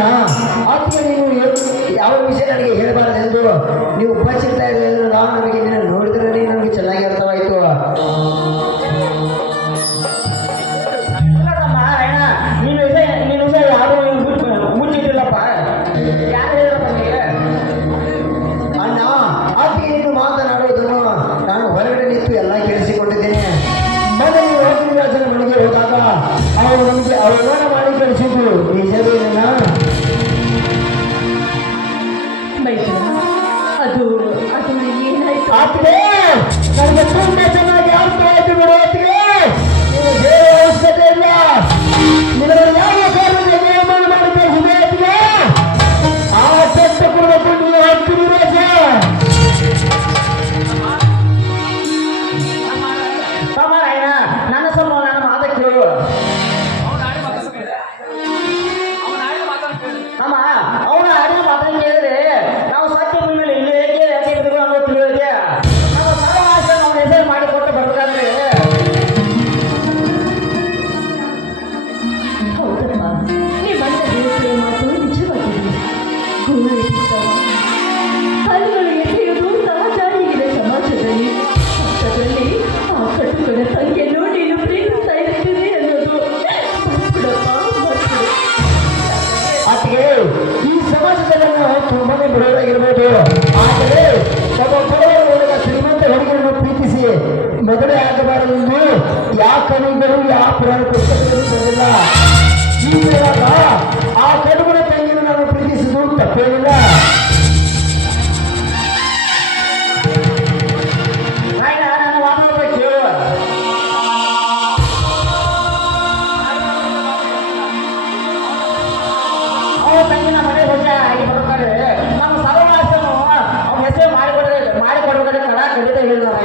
ಕಾರಣ ಆತ್ಮ ನೀವು ಯಾವ ವಿಷಯ ನನಗೆ ಹೇಳಬಾರದೆಂದು ನೀವು ಬಚ್ಚಿರ್ತಾ ಇರೋದು ನಾನು ನಮಗೆ ನೋಡಿದ್ರೆ ನಮಗೆ ಚೆನ್ನಾಗಿ ಅರ್ಥವಾಯಿತು. ಕೇಳಿಸಿಕೊಂಡಿದ್ದೇನೆ. ಮೊದಲು ರಾಜನ ಮನೆಗೆ ಹೋದಾಗ ಅವರು ನಮಗೆ ಅವರ ಆತ್ಮೆ ನನ್ನ ತುಂಬ ಜನ ನೀವು ಯಾವ ಪುರಾಣ ಪುಸ್ತಕದಲ್ಲಿ ಈಗಿರುವಾಗ ಆ ಕಡುಬನ ತಂಗಿನ ನಾನು ಪ್ರೀತಿಸಿದ್ದು ತಪ್ಪೇನಿಲ್ಲ ಮಾಡಿಕೊಡೋದಕ್ಕೆ ಕಡ ಕಡಿತ ಹೇಳಿದ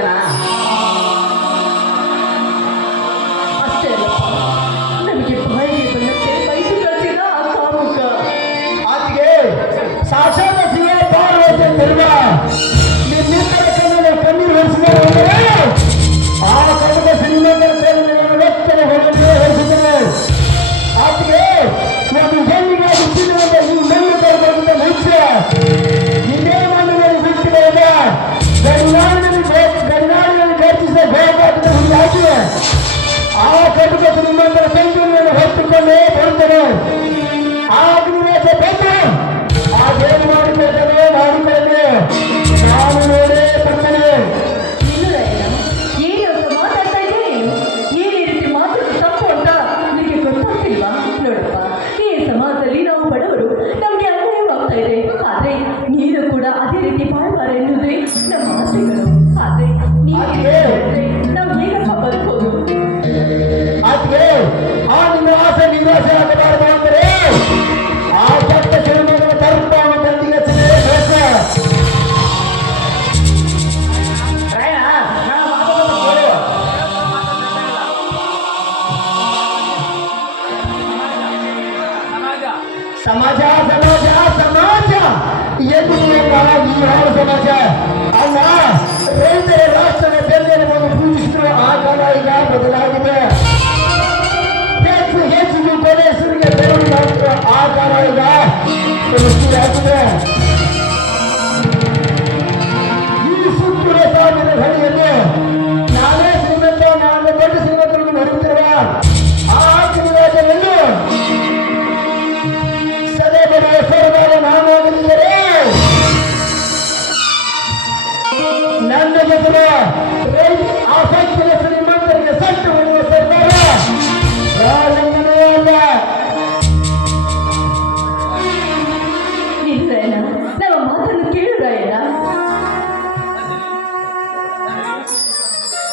掌声。समाचार समाचार समाचार ये यदि एक और समझ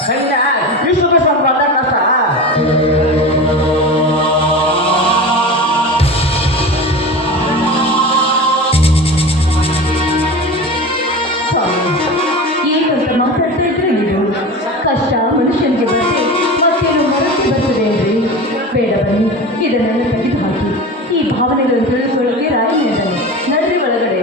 ಹಂಗಿನ ವಿಷ್ಣು ಕೃಷ್ಣ ಬಂದ ಕಷ್ಟ ಇದು? ಕಷ್ಟ ಮನುಷ್ಯನಿಗೆ ಬರುತ್ತೆ. ಮತ್ತೇನು ಇದನ್ನೆಲ್ಲ ತೆಗೆದು ಈ ಭಾವನೆಗಳನ್ನು ತಿಳಿದುಕೊಳ್ಳೋಕೆ ರಾಜಿ ನದಿ ನಡ್ರಿ ಒಳಗಡೆ.